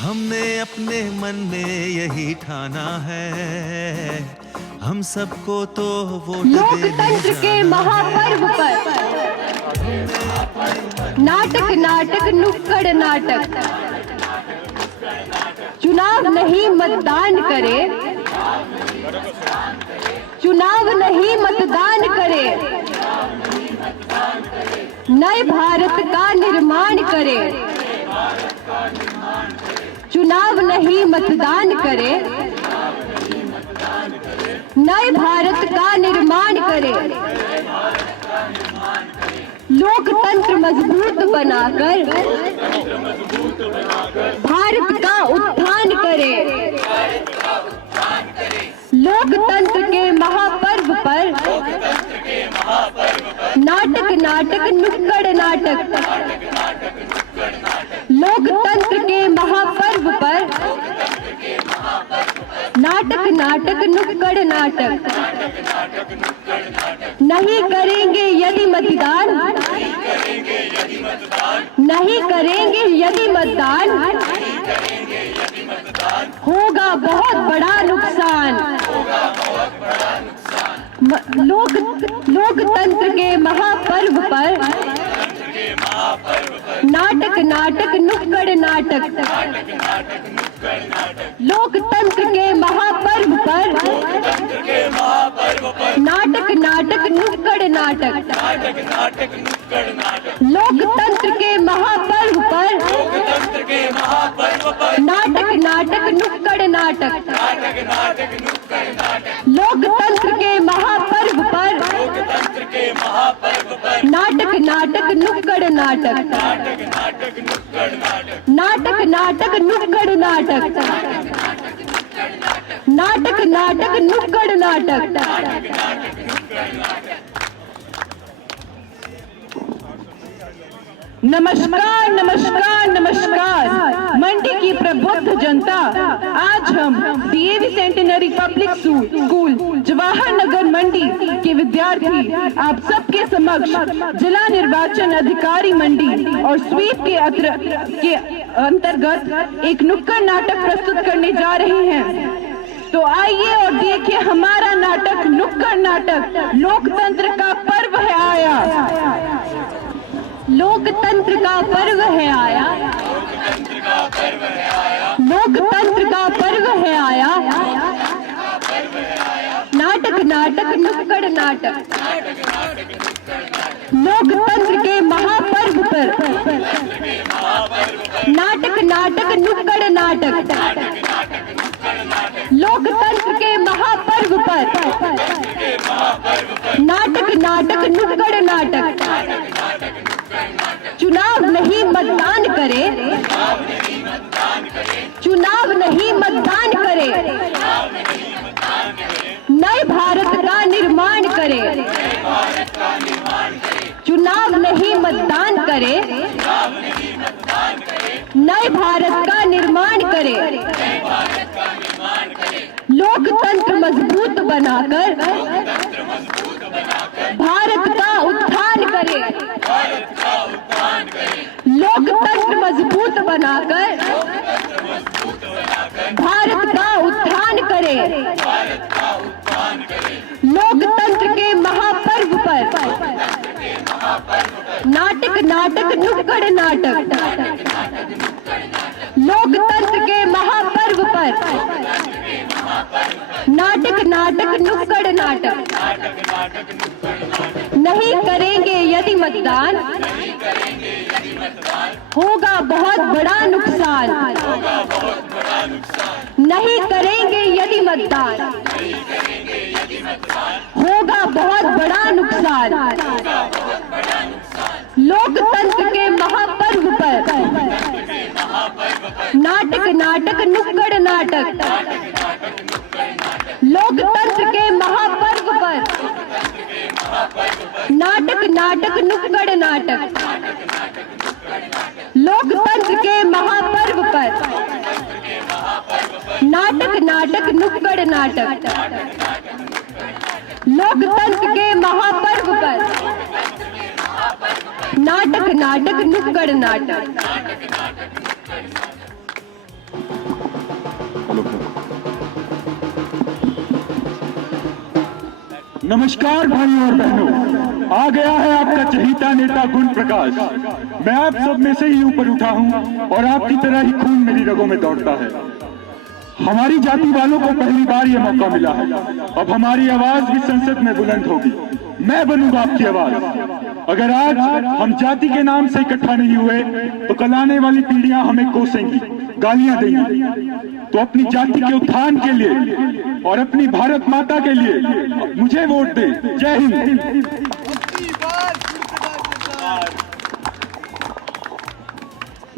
हमने अपने मन में यही ठाना है, हम सबको तो वोट लोकतंत्र के महापर्व पर नाटक नाटक नुक्कड़ नाटक, चुनाव नहीं मतदान करे, चुनाव नहीं मतदान करे, नए भारत का निर्माण करे, चुनाव नहीं मतदान करे, नए भारत का निर्माण करे, लोकतंत्र मजबूत बनाकर भारत का उत्थान करे, लोकतंत्र के महापर्व पर नाटक नाटक नुक्कड़ नाटक, लोकतंत्र के महापर्व पर नाटक नाटक नुक्कड़ नाटक, नहीं करेंगे यदि मतदान, नहीं करेंगे यदि मतदान, होगा बहुत बड़ा नुकसान। लोकतंत्र के महापर्व पर नाटक नाटक नुक्कड़ नाटक, लोकतंत्र के महापर्व पर नाटक नाटक नुक्कड़ नाटक, लोकतंत्र के महापर्व पर नाटक नाटक नुक्कड़ नाटक, लोकतंत्र के महापर्व पर नाटक नाटक नुक्कड़ नाटक, नाटक नाटक नुक्कड़ नाटक, नाटक नाटक नुक्कड़ नाटक। नमस्कार नमस्कार नमस्कार मंडी की प्रबुद्ध जनता, आज हम DAV centenary public school Jawahar Nagar Mandi के विद्यार्थी आप सबके समक्ष जिला निर्वाचन अधिकारी मंडी और स्वीप के अंतर्गत एक नुक्कड़ नाटक प्रस्तुत करने जा रहे हैं। तो आइए और देखिए हमारा नाटक नुक्कड़ नाटक लोकतंत्र का पर्व है आया, लोकतंत्र का पर्व है आया, लोकतंत्र का पर्व है आया, नाटक नाटक नुक्कड़ नाटक, लोकतंत्र के महापर्व पर नाटक नाटक नुक्कड़ नाटक, लोकतंत्र के महापर्व पर नाटक नाटक नुक्कड़ नाटक, चुनाव नहीं मतदान करे, चुनाव नहीं मतदान करे, नए भारत का निर्माण करे, चुनाव नहीं मतदान करे, नए भारत का निर्माण करे, लोकतंत्र मजबूत बनाकर भारत का उत्थान करे, लोकतंत्र मजबूत बनाकर भारत का उत्थान करे, लोकतंत्र के महापर्व पर नाटक नाटक नुक्कड़ नाटक, लोकतंत्र के महापर्व पर नाटक नाटक नुक्कड़ नाटक, नहीं करेंगे यदि मतदान, होगा बहुत बड़ा नुकसान, नहीं करेंगे यदि मतदान, होगा बहुत बड़ा नुकसान। लोकतंत्र के महापर्व पर नाटक नाटक नुक्कड़ नाटक, लोकतंत्र के महापर्व पर नाटक नाटक नुक्कड़ नाटक, लोकतंत्र के महापर्व पर नाटक नाटक नुक्कड़ नुक्कड़ नाटक लोकतंत्र के महापर्व पर नाटक नाटक नुक्कड़ नाटक। नमस्कार भाइयों और बहनों, आ गया है आपका चहीता नेता गुण प्रकाश। मैं आप सब में से ही ऊपर उठा हूं और आपकी तरह ही खून मेरी रगों में दौड़ता है। हमारी जाति वालों को पहली बार ये मौका मिला है। अब हमारी आवाज भी संसद में बुलंद होगी। मैं बनूंगा आपकी आवाज। अगर आज हम जाति के नाम से इकट्ठा नहीं हुए तो कल आने वाली पीढ़ियां हमें कोसेंगी, गालियां देंगी। तो अपनी जाति के उत्थान के लिए और अपनी भारत माता के लिए मुझे वोट दे। जय हिंद।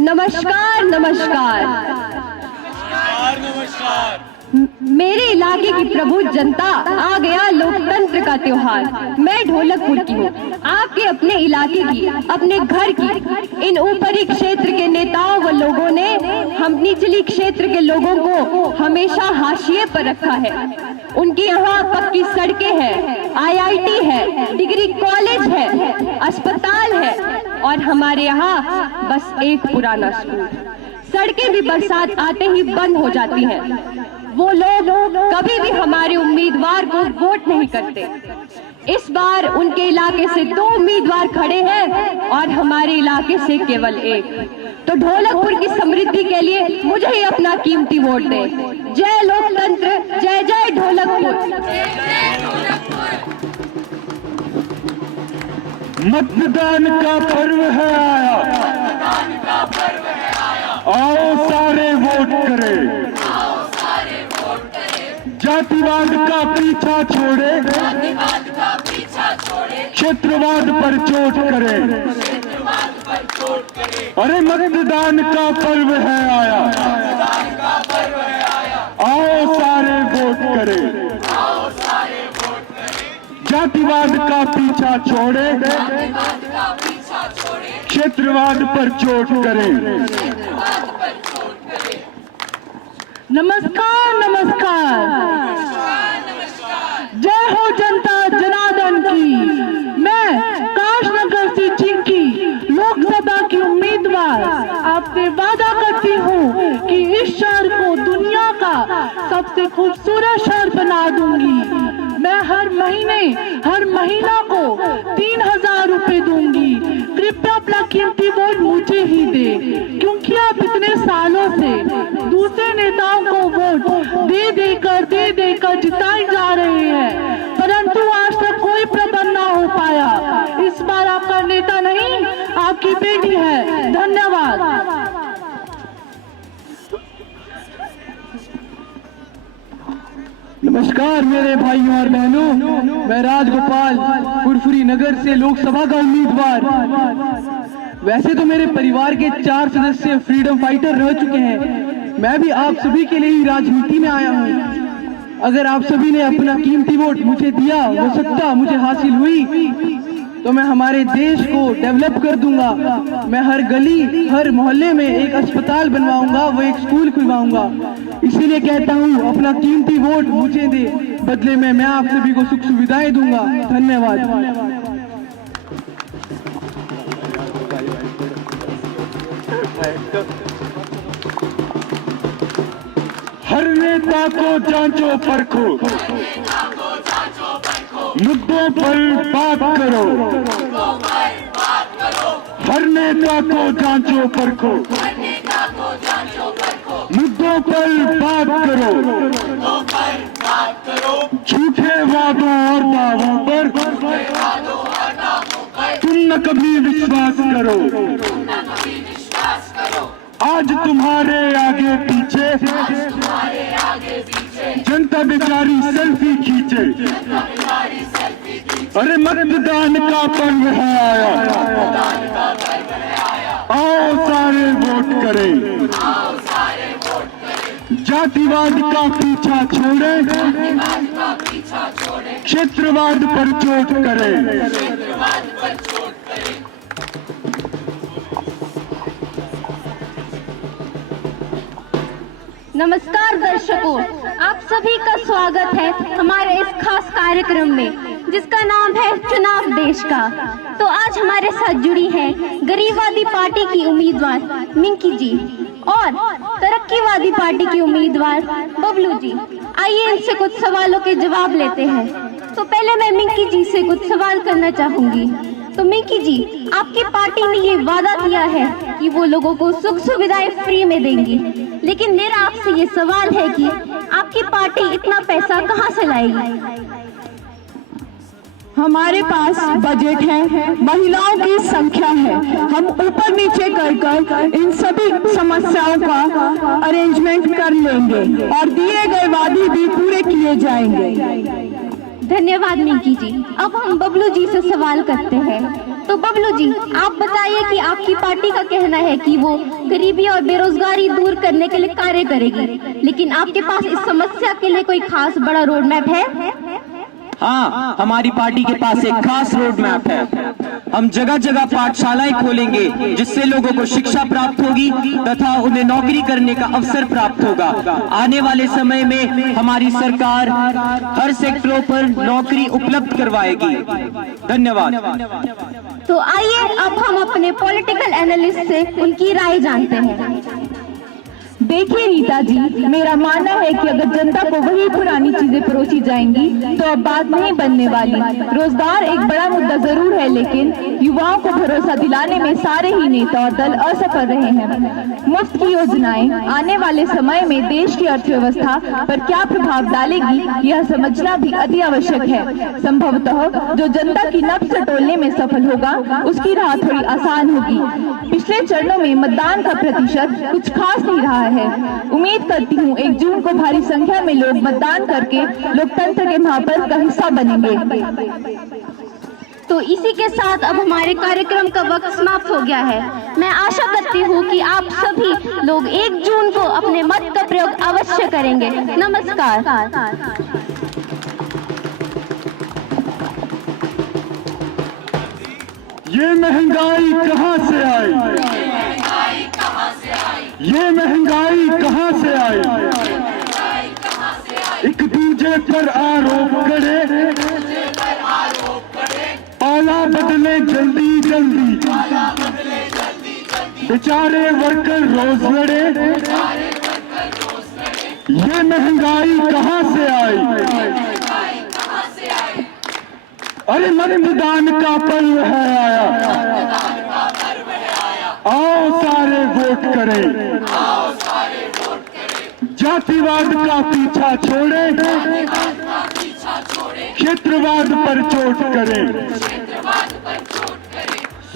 नमस्कार नमस्कार। मेरे इलाके की प्रबुद्ध जनता, आ गया लोकतंत्र का त्योहार। मैं ढोलकपुर की हूँ, आपके अपने इलाके की, अपने घर की। इन ऊपरी क्षेत्र के नेताओं व लोगों ने हम निचली क्षेत्र के लोगों को हमेशा हाशिए पर रखा है। उनके यहाँ पक्की सड़कें हैं, IIT है, डिग्री कॉलेज है, अस्पताल है और हमारे यहाँ बस एक पुराना स्कूल। सड़कें भी बरसात आते ही बंद हो जाती हैं। वो लोग कभी भी हमारे उम्मीदवार को वोट नहीं करते। इस बार उनके इलाके से 2 उम्मीदवार खड़े हैं और हमारे इलाके से केवल 1। तो ढोलकपुर की समृद्धि के लिए मुझे ही अपना कीमती वोट दें। जय लोकतंत्र, जय जय ढोलकपुर। मतदान का पर्व है आया, आओ सारे वोट करें। जातिवाद का पीछा छोड़े, क्षेत्रवाद पर चोट करें। अरे मतदान का पर्व है आया, आओ सारे वोट करें। जातिवाद का पीछा छोड़े, क्षेत्रवाद पर चोट करें। नमस्कार नमस्कार। जय हो जनता जनार्दन की। मैं काशनगर से चिंकी, लोकसभा की उम्मीदवार, आपसे वादा करती हूँ कि इस शहर को दुनिया का सबसे खूबसूरत शहर बना दूंगी। मैं हर महीने हर महिला को 3000 रुपए दूंगी। कृपया अपना कीमती वोट मुझे ही दे, क्योंकि आप इतने सालों से दूसरे नेताओं को वोट दे देकर जिताए जा रहे हैं, परंतु आज तक कोई प्रबंध ना हो पाया। इस बार आपका नेता नहीं, आपकी बेटी है। धन्यवाद। नमस्कार मेरे भाइयों और बहनों, मैं राजगोपाल फुरफुरी नगर से लोकसभा का उम्मीदवार। वैसे तो मेरे परिवार के 4 सदस्य फ्रीडम फाइटर रह चुके हैं। मैं भी आप सभी के लिए ही राजनीति में आया हूँ। अगर आप सभी ने अपना कीमती वोट मुझे दिया, वो सत्ता मुझे हासिल हुई, तो मैं हमारे देश को डेवलप कर दूंगा। मैं हर गली हर मोहल्ले में एक अस्पताल बनवाऊंगा, वो एक स्कूल खुलवाऊंगा। इसीलिए कहता हूँ अपना कीमती वोट मुझे दे, बदले में मैं आप सभी को सुख सुविधाएं दूंगा। धन्यवाद। हर नेता को जांचो परखो, मुद्दों पर बात करो। हर नेता को जांचो परखो, मुद्दों पर बात करो। झूठे वादों और दावों पर तुम न कभी विश्वास करो। आज तुम्हारे आगे पीछे जनता बेचारी सेल्फी खींचे। अरे मतदान का पर्व है आया, आओ सारे वोट करें। जातिवाद का पीछा छोड़े, क्षेत्रवाद पर चोट करें। नमस्कार दर्शकों, आप सभी का स्वागत है हमारे इस खास कार्यक्रम में जिसका नाम है चुनाव देश का। तो आज हमारे साथ जुड़ी हैं गरीबवादी पार्टी की उम्मीदवार मिंकी जी और तरक्कीवादी पार्टी की उम्मीदवार बबलू जी। आइए इनसे कुछ सवालों के जवाब लेते हैं। तो पहले मैं मिंकी जी से कुछ सवाल करना चाहूंगी। तो मिंकी जी, आपकी पार्टी ने ये वादा किया है कि वो लोगों को सुख सुविधाएं फ्री में देंगी, लेकिन मेरा आपसे ये सवाल है कि आपकी पार्टी इतना पैसा कहां से लाएगी? हमारे पास बजट है, महिलाओं की संख्या है, हम ऊपर नीचे कर इन सभी समस्याओं का अरेंजमेंट कर लेंगे और दिए गए वादे भी पूरे किए जाएंगे। धन्यवाद मिंकी जी। अब हम बबलू जी से सवाल करते हैं। तो बबलू जी, आप बताइए कि आपकी पार्टी का कहना है कि वो गरीबी और बेरोजगारी दूर करने के लिए कार्य करेगी, लेकिन आपके पास इस समस्या के लिए कोई खास बड़ा रोड मैप है? हाँ, हमारी पार्टी के पास एक खास रोड मैप है। हम जगह जगह पाठशालाएं खोलेंगे जिससे लोगों को शिक्षा प्राप्त होगी तथा उन्हें नौकरी करने का अवसर प्राप्त होगा। आने वाले समय में हमारी सरकार हर सेक्टरों पर नौकरी उपलब्ध करवाएगी। धन्यवाद। तो आइए अब हम अपने पॉलिटिकल एनालिस्ट से उनकी राय जानते हैं। देखिए रीता जी, मेरा मानना है कि अगर जनता को वही पुरानी चीजें परोसी जाएंगी तो अब बात नहीं बनने वाली। रोजगार एक बड़ा मुद्दा जरूर है, लेकिन युवाओं को भरोसा दिलाने में सारे ही नेता और दल असफल रहे हैं। मुफ्त की योजनाएं आने वाले समय में देश की अर्थव्यवस्था पर क्या प्रभाव डालेगी, यह समझना भी अति आवश्यक है। संभवतः जो जनता की नब्ज टटोलने में सफल होगा उसकी राह थोड़ी आसान होगी। पिछले चरणों में मतदान का प्रतिशत कुछ खास नहीं रहा है। उम्मीद करती हूँ 1 जून को भारी संख्या में लोग मतदान करके लोकतंत्र के महापर्व का हिस्सा बनेंगे। तो इसी के साथ अब हमारे कार्यक्रम का वक्त समाप्त हो गया है। मैं आशा करती हूँ कि आप सभी लोग 1 जून को अपने मत का प्रयोग अवश्य करेंगे। नमस्कार। ये महंगाई कहाँ से आई? ये महंगाई कहाँ से आई? एक दूजे पर आरोप करे, पाला बदले जल्दी जल्दी, बेचारे वर्कर रोज लड़े। ये महंगाई कहाँ से आई? अरे मतदान का पर्व है आया, आओ सारे वोट करें। जातिवाद का पीछा छोड़े, क्षेत्रवाद पर चोट करें।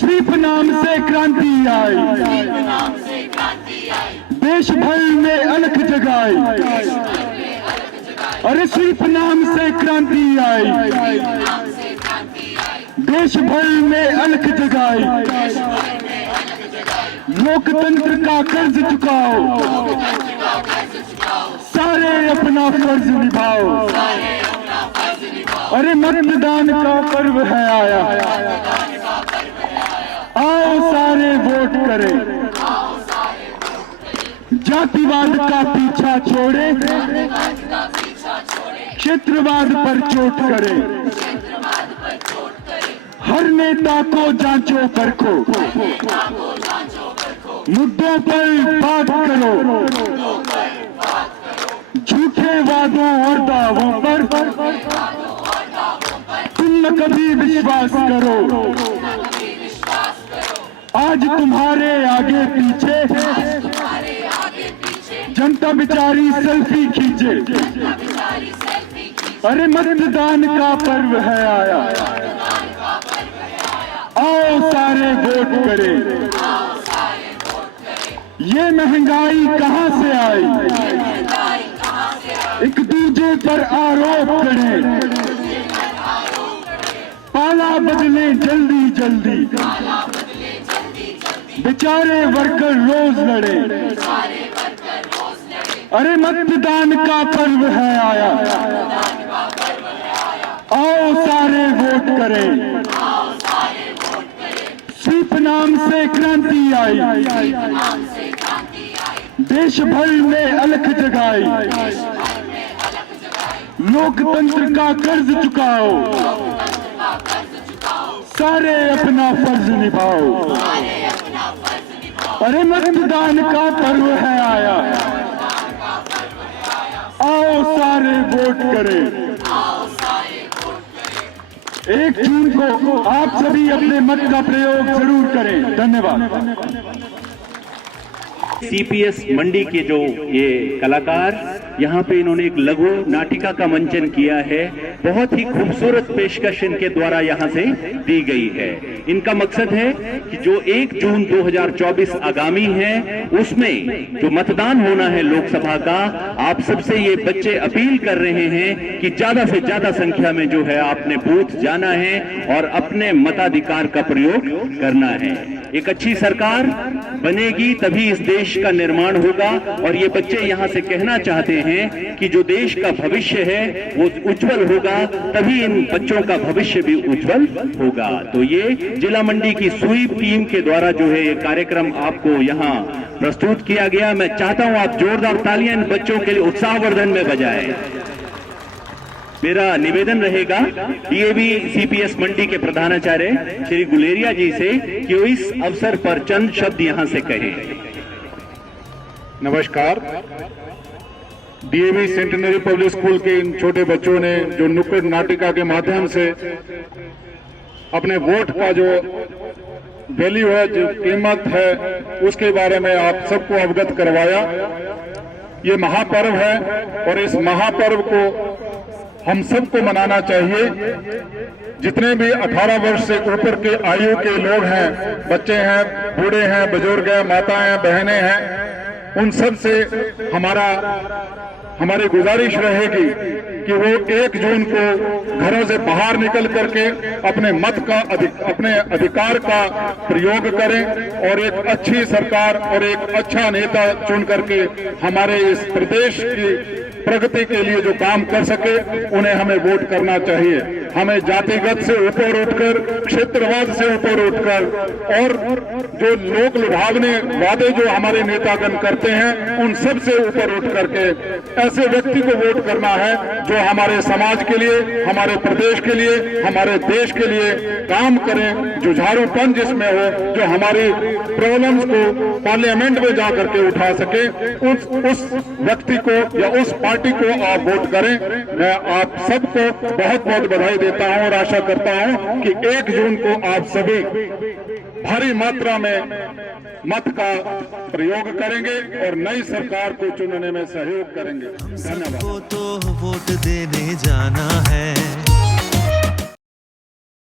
सिर्फ नाम से क्रांति आई, देश भर में अलख जगाई। अरे सिर्फ नाम से क्रांति आई, देश भर में अलख जगाई। लोकतंत्र का कर्ज चुकाओ, सारे अपना फर्ज निभाओ। अरे मतदान का पर्व है आया, आओ सारे वोट करें। जातिवाद का पीछा छोड़े, क्षेत्रवाद पर चोट करें। हर नेता को जांचो परखो, मुद्दों पर बात करो। झूठे वादों और दावों पर तुम न कभी विश्वास करो। आज तुम्हारे आगे पीछे जनता बेचारी सेल्फी खींचे। अरे मतदान का पर्व है आया, आओ सारे वोट करें। ये महंगाई कहाँ से आई? एक दूजे पर आरोप करें, पाला बदले जल्दी जल्दी, बेचारे वर्कर रोज लड़े। अरे मतदान का पर्व है आया, आओ सारे वोट करें। सिर्फ नाम से क्रांति आई, देश भर में अलख जगाई, लोकतंत्र का कर्ज चुकाओ, सारे अपना फर्ज निभाओ। अरे मतदान का पर्व है आया, आओ सारे वोट करें। 1 जून को आप सभी अपने मत का प्रयोग जरूर करें। धन्यवाद। सीपीएस मंडी के जो ये कलाकार यहाँ पे इन्होंने एक लघु नाटिका का मंचन किया है। बहुत ही खूबसूरत पेशकश इनके द्वारा यहाँ से दी गई है। इनका मकसद है कि जो 1 जून 2024 आगामी है उसमें जो मतदान होना है लोकसभा का, आप सबसे ये बच्चे अपील कर रहे हैं कि ज्यादा से ज्यादा संख्या में जो है आपने बूथ जाना है और अपने मताधिकार का प्रयोग करना है। एक अच्छी सरकार बनेगी तभी इस देश का निर्माण होगा। और ये बच्चे यहाँ से कहना चाहते हैं कि जो देश का भविष्य है वो उज्जवल होगा, तभी इन बच्चों का भविष्य भी उज्जवल होगा। तो ये जिला मंडी की स्वीप टीम के द्वारा जो है ये कार्यक्रम आपको यहाँ प्रस्तुत किया गया। मैं चाहता हूँ आप जोरदार तालियां इन बच्चों के लिए उत्साहवर्धन में बजाएं। मेरा निवेदन रहेगा डीएवी सीपीएस मंडी के प्रधानाचार्य श्री गुलेरिया जी से कि वो इस अवसर पर चंद शब्द यहां से कहें। नमस्कार। डीएवी सेंटेनरी पब्लिक स्कूल के इन छोटे बच्चों ने जो नुक्कड़ नाटिका के माध्यम से अपने वोट का जो वैल्यू है, जो कीमत है, उसके बारे में आप सबको अवगत करवाया। ये महापर्व है और इस महापर्व को हम सबको मनाना चाहिए। जितने भी 18 वर्ष से ऊपर के आयु के लोग हैं, बच्चे हैं, बूढ़े हैं, बुजुर्ग हैं, माताएं हैं, बहनें हैं, उन सब से हमारी गुजारिश रहेगी कि वो 1 जून को घरों से बाहर निकल करके अपने मत का अपने अधिकार का प्रयोग करें और एक अच्छी सरकार और एक अच्छा नेता चुन करके हमारे इस प्रदेश की प्रगति के लिए जो काम कर सके उन्हें हमें वोट करना चाहिए। हमें जातिगत से ऊपर उठकर, क्षेत्रवाद से ऊपर उठकर और जो लोक लुभावने वादे जो हमारे नेतागण करते हैं उन सब से ऊपर उठ करके ऐसे व्यक्ति को वोट करना है जो हमारे समाज के लिए, हमारे प्रदेश के लिए, हमारे देश के लिए काम करें, जुझारूपन जिसमें हो, जो हमारी प्रॉब्लम्स को पार्लियामेंट में जाकर के उठा सके, उस व्यक्ति को या उस पार्टी को आप वोट करें। मैं आप सबको बहुत बहुत बधाई देता हूं और आशा करता हूं कि 1 जून को आप सभी भारी मात्रा में मत का प्रयोग करेंगे और नई सरकार को चुनने में सहयोग करेंगे। धन्यवाद। सबको तो वोट देने जाना है,